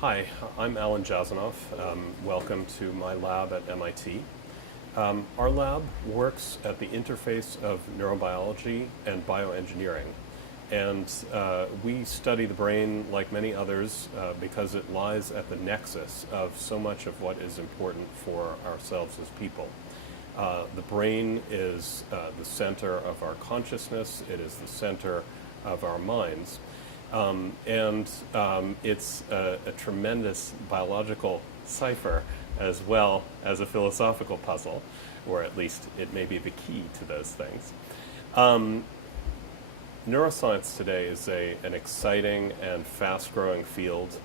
Hi, I'm Alan Jasanoff. Welcome to my lab at MIT. Our lab works at the interface of neurobiology and bioengineering. And we study the brain like many others because it lies at the nexus of so much of what is important for ourselves as people. The brain is the center of our consciousness. It is the center of our minds. It's a tremendous biological cipher as well as a philosophical puzzle, or at least it may be the key to those things. Neuroscience today is an exciting and fast-growing field.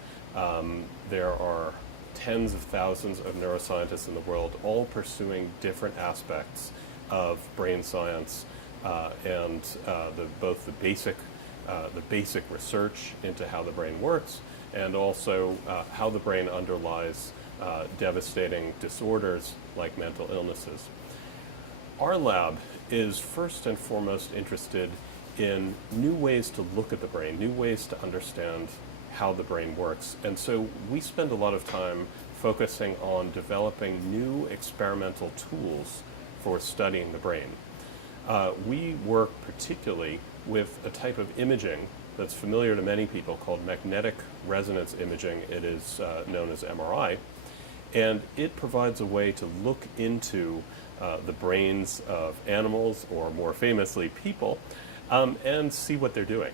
There are tens of thousands of neuroscientists in the world, all pursuing different aspects of brain science both the basic research into how the brain works, and also how the brain underlies devastating disorders like mental illnesses. Our lab is first and foremost interested in new ways to look at the brain, new ways to understand how the brain works. And so we spend a lot of time focusing on developing new experimental tools for studying the brain. We work particularly with a type of imaging that's familiar to many people called magnetic resonance imaging. It is known as MRI. And it provides a way to look into the brains of animals, or more famously people, and see what they're doing.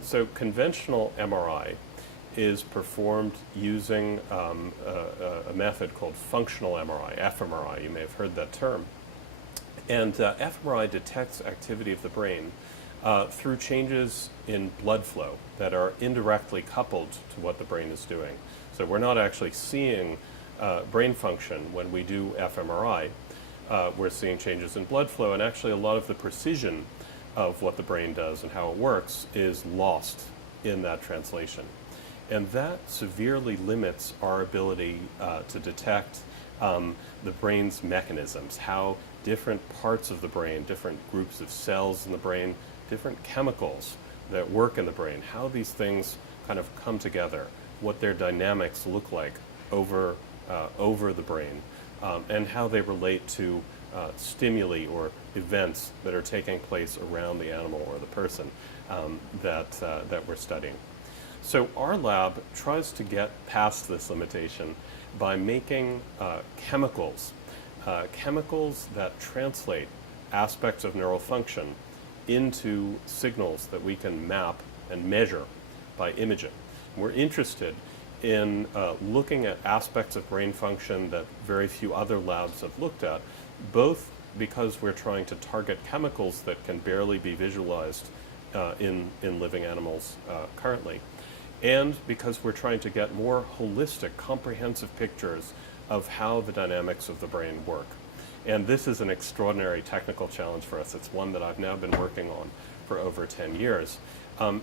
So conventional MRI is performed using a method called functional MRI, fMRI. You may have heard that term. And fMRI detects activity of the brain through changes in blood flow that are indirectly coupled to what the brain is doing. So we're not actually seeing brain function when we do fMRI. We're seeing changes in blood flow, and actually a lot of the precision of what the brain does and how it works is lost in that translation. And that severely limits our ability to detect the brain's mechanisms, how different parts of the brain, different groups of cells in the brain, different chemicals that work in the brain, how these things kind of come together, what their dynamics look like over the brain, and how they relate to stimuli or events that are taking place around the animal or the person that we're studying. So our lab tries to get past this limitation by making chemicals that translate aspects of neural function into signals that we can map and measure by imaging. We're interested in looking at aspects of brain function that very few other labs have looked at, both because we're trying to target chemicals that can barely be visualized in living animals currently, and because we're trying to get more holistic, comprehensive pictures of how the dynamics of the brain work. And this is an extraordinary technical challenge for us. It's one that I've now been working on for over 10 years. It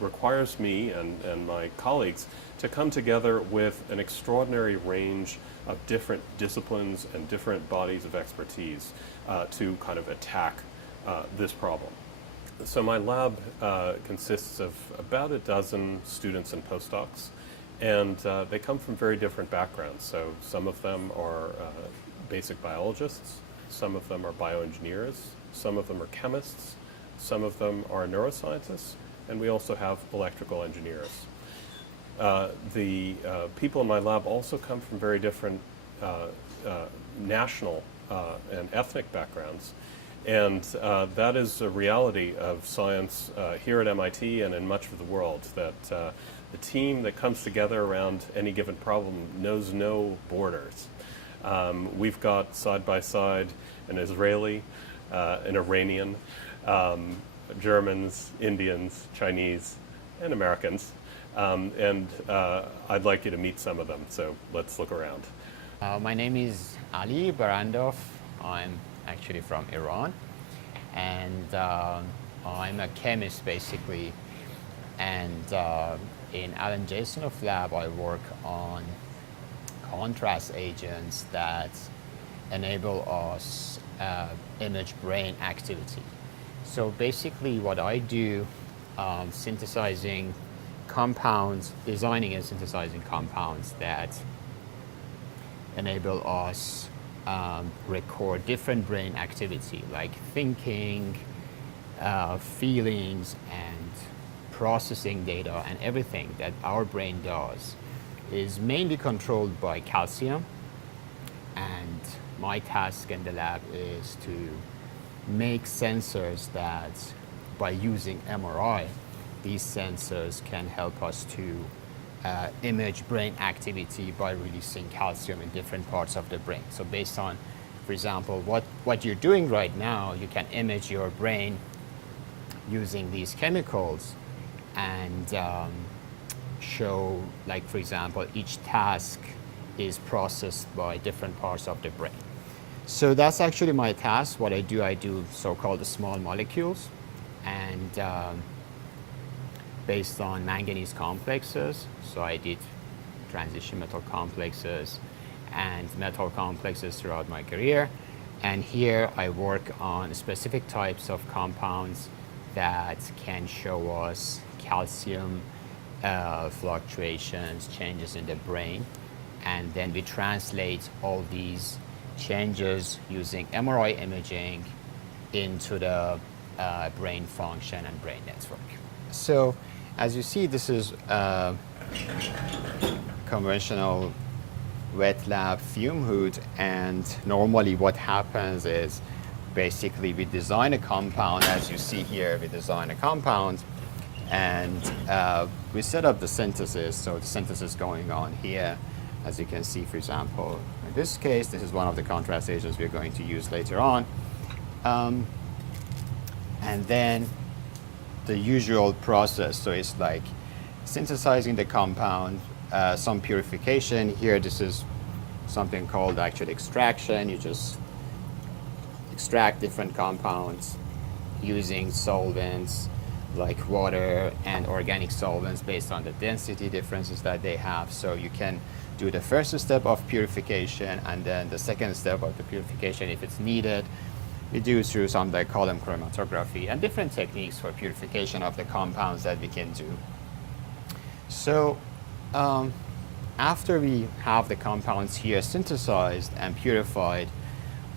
requires me and my colleagues to come together with an extraordinary range of different disciplines and different bodies of expertise to kind of attack this problem. So my lab consists of about a dozen students and postdocs, and they come from very different backgrounds. So some of them are basic biologists, some of them are bioengineers, some of them are chemists, some of them are neuroscientists, and we also have electrical engineers. The people in my lab also come from very different national and ethnic backgrounds. And that is a reality of science here at MIT and in much of the world, that the team that comes together around any given problem knows no borders. We've got side by side an Israeli, an Iranian, Germans, Indians, Chinese, and Americans. I'd like you to meet some of them, so let's look around. My name is Ali Barrandov. I'm actually from Iran, and I'm a chemist basically, and in Alan Jasanoff Lab I work on contrast agents that enable us image brain activity. So basically what I do, synthesizing compounds, designing and synthesizing compounds that enable us record different brain activity like thinking, feelings, and processing data, and everything that our brain does is mainly controlled by calcium. And my task in the lab is to make sensors that, by using MRI, these sensors can help us to image brain activity by releasing calcium in different parts of the brain. So based on, for example, what you're doing right now, you can image your brain using these chemicals and show, like, for example, each task is processed by different parts of the brain. So that's actually my task. What I do so-called small molecules, and based on manganese complexes. So I did transition metal complexes and metal complexes throughout my career. And here I work on specific types of compounds that can show us calcium fluctuations, changes in the brain. And then we translate all these changes using MRI imaging into the brain function and brain network. So as you see, this is a conventional wet lab fume hood, and normally what happens is basically we design a compound. As you see here, we design a compound and we set up the synthesis. So the synthesis going on here, as you can see, for example, in this case, this is one of the contrast agents we're going to use later on. And then the usual process. So it's like synthesizing the compound, some purification. Here, this is something called actual extraction. You just extract different compounds using solvents like water and organic solvents based on the density differences that they have. So you can do the first step of purification, and then the second step of the purification, if it's needed, we do through something like column chromatography and different techniques for purification of the compounds that we can do. So after we have the compounds here synthesized and purified,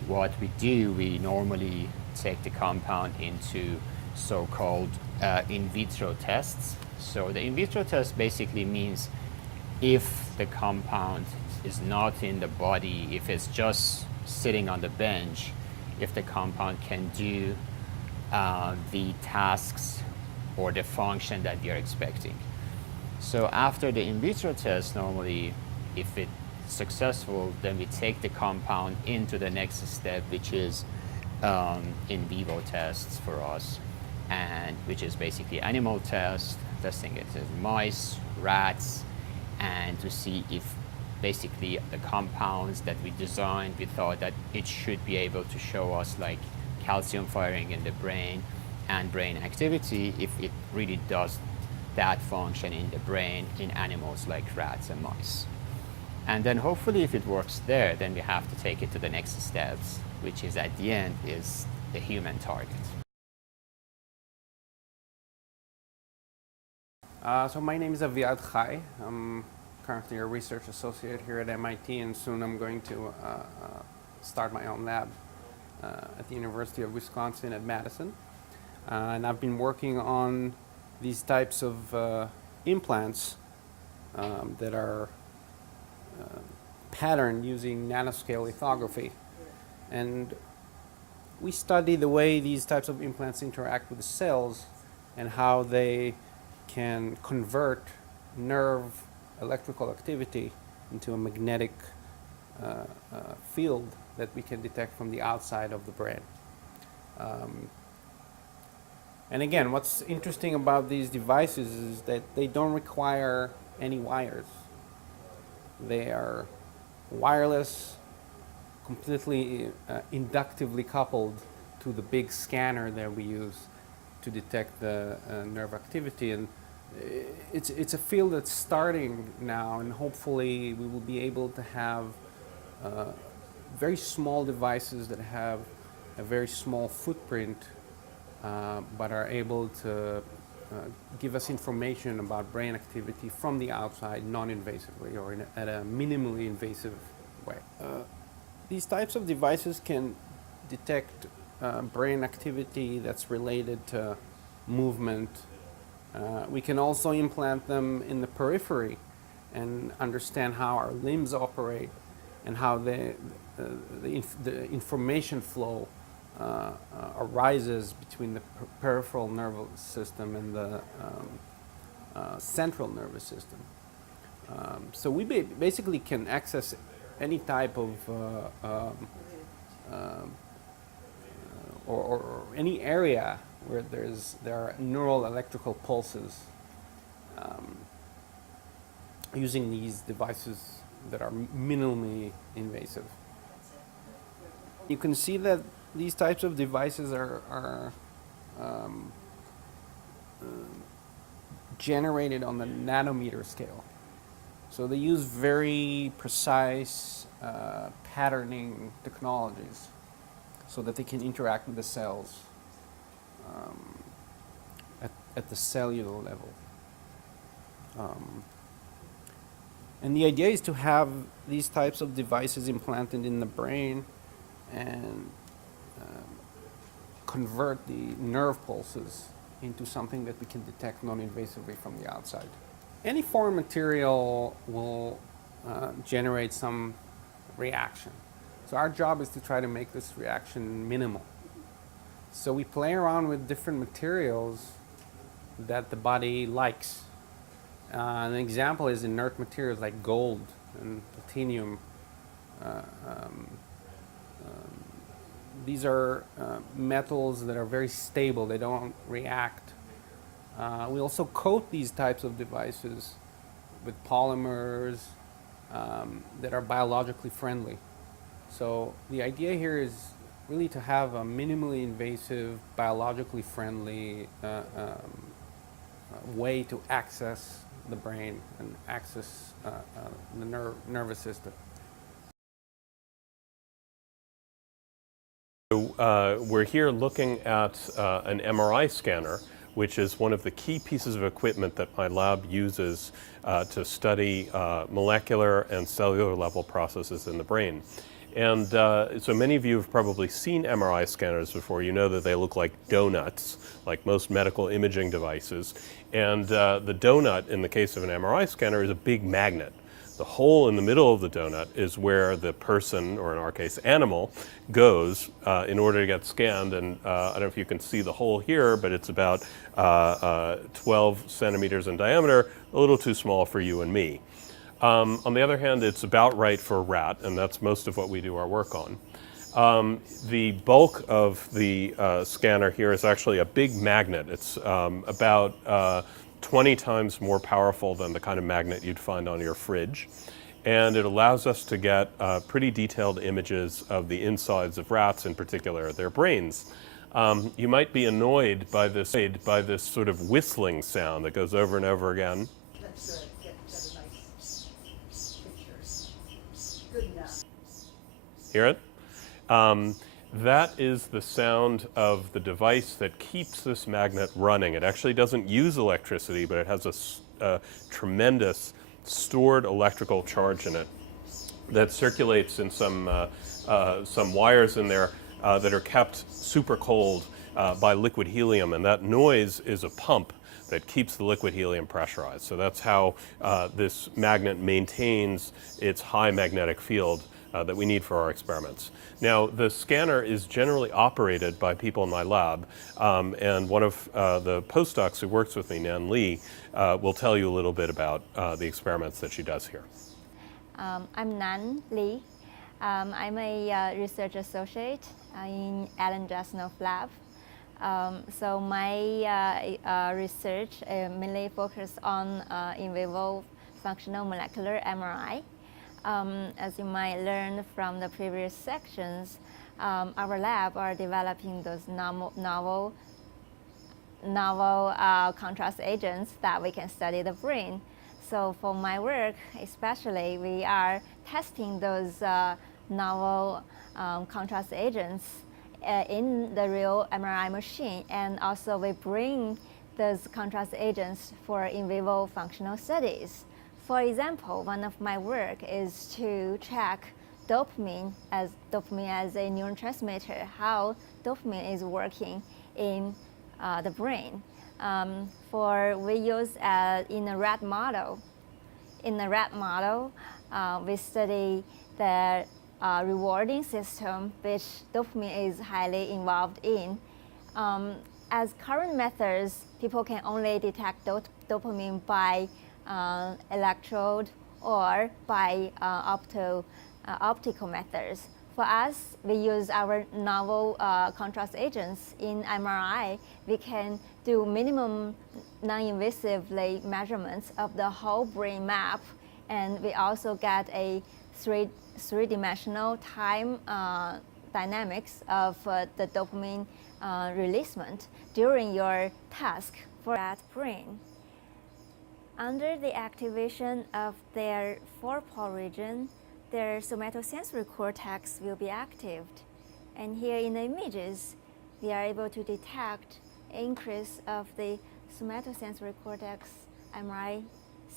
what we do, we normally take the compound into so-called in vitro tests. So the in vitro test basically means if the compound is not in the body, if it's just sitting on the bench, if the compound can do the tasks or the function that we are expecting. So after the in vitro test, normally, if it's successful, then we take the compound into the next step, which is in vivo tests for us, and which is basically animal tests, testing it in mice, rats, and to see if basically the compounds that we designed, we thought that it should be able to show us like calcium firing in the brain and brain activity, if it really does that function in the brain in animals like rats and mice. And then hopefully if it works there, then we have to take it to the next steps, which is at the end is the human target. So my name is Aviad Chai. I'm currently a research associate here at MIT, and soon I'm going to start my own lab at the University of Wisconsin at Madison. And I've been working on these types of implants that are patterned using nanoscale lithography. And we study the way these types of implants interact with the cells and how they can convert nerve electrical activity into a magnetic field that we can detect from the outside of the brain. And again, what's interesting about these devices is that they don't require any wires. They are wireless, completely inductively coupled to the big scanner that we use to detect the nerve activity. And it's a field that's starting now, and hopefully we will be able to have very small devices that have a very small footprint, but are able to give us information about brain activity from the outside non-invasively or at a minimally invasive way. These types of devices can detect brain activity that's related to movement. We can also implant them in the periphery and understand how our limbs operate and how the information flow arises between the peripheral nervous system and the central nervous system. So we basically can access any type of or any area where there are neural electrical pulses using these devices that are minimally invasive. You can see that these types of devices are generated on the nanometer scale. So they use very precise patterning technologies so that they can interact with the cells at the cellular level. And the idea is to have these types of devices implanted in the brain and convert the nerve pulses into something that we can detect non-invasively from the outside. Any foreign material will generate some reaction. So our job is to try to make this reaction minimal. So we play around with different materials that the body likes. An example is inert materials like gold and platinum. These are metals that are very stable. They don't react. We also coat these types of devices with polymers that are biologically friendly. So the idea here is really to have a minimally invasive, biologically friendly way to access the brain and access the nervous system. So we're here looking at an MRI scanner, which is one of the key pieces of equipment that my lab uses to study molecular and cellular level processes in the brain. And so many of you have probably seen MRI scanners before. You know that they look like donuts, like most medical imaging devices. And the donut, in the case of an MRI scanner, is a big magnet. The hole in the middle of the donut is where the person, or in our case, animal, goes in order to get scanned. And I don't know if you can see the hole here, but it's about 12 centimeters in diameter, a little too small for you and me. On the other hand, it's about right for a rat, and that's most of what we do our work on. The bulk of the scanner here is actually a big magnet. It's about 20 times more powerful than the kind of magnet you'd find on your fridge. And it allows us to get pretty detailed images of the insides of rats, in particular their brains. You might be annoyed by this sort of whistling sound that goes over and over again. That's good. Get a nice picture. Good enough. Hear it? That is the sound of the device that keeps this magnet running. It actually doesn't use electricity, but it has a tremendous stored electrical charge in it that circulates in some wires in there that are kept super cold by liquid helium, and that noise is a pump that keeps the liquid helium pressurized. So that's how this magnet maintains its high magnetic field that we need for our experiments. Now, the scanner is generally operated by people in my lab, and one of the postdocs who works with me, Nan Lee, will tell you a little bit about the experiments that she does here. I'm Nan Lee. I'm a research associate in Jasanoff Lab. So my research mainly focuses on in vivo functional molecular MRI. As you might learn from the previous sections, our lab are developing those novel contrast agents that we can study the brain. So for my work, especially, we are testing those novel contrast agents in the real MRI machine, and also we bring those contrast agents for in vivo functional studies. For example, one of my work is to track dopamine as a neurotransmitter, how dopamine is working in the brain. We use in a rat model. In the rat model, we study the rewarding system, which dopamine is highly involved in. As current methods, people can only detect dopamine by electrode or by optical methods. For us, we use our novel contrast agents. In MRI, we can do minimum non-invasively measurements of the whole brain map, and we also get a three-dimensional time dynamics of the dopamine releasement during your task for that brain. Under the activation of their forepaw region, their somatosensory cortex will be activated. And here in the images, we are able to detect increase of the somatosensory cortex MRI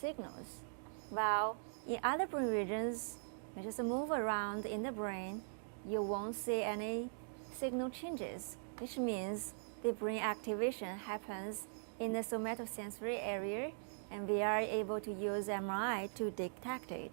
signals. While in other brain regions, you just move around in the brain, you won't see any signal changes, which means the brain activation happens in the somatosensory area, and we are able to use MRI to detect it.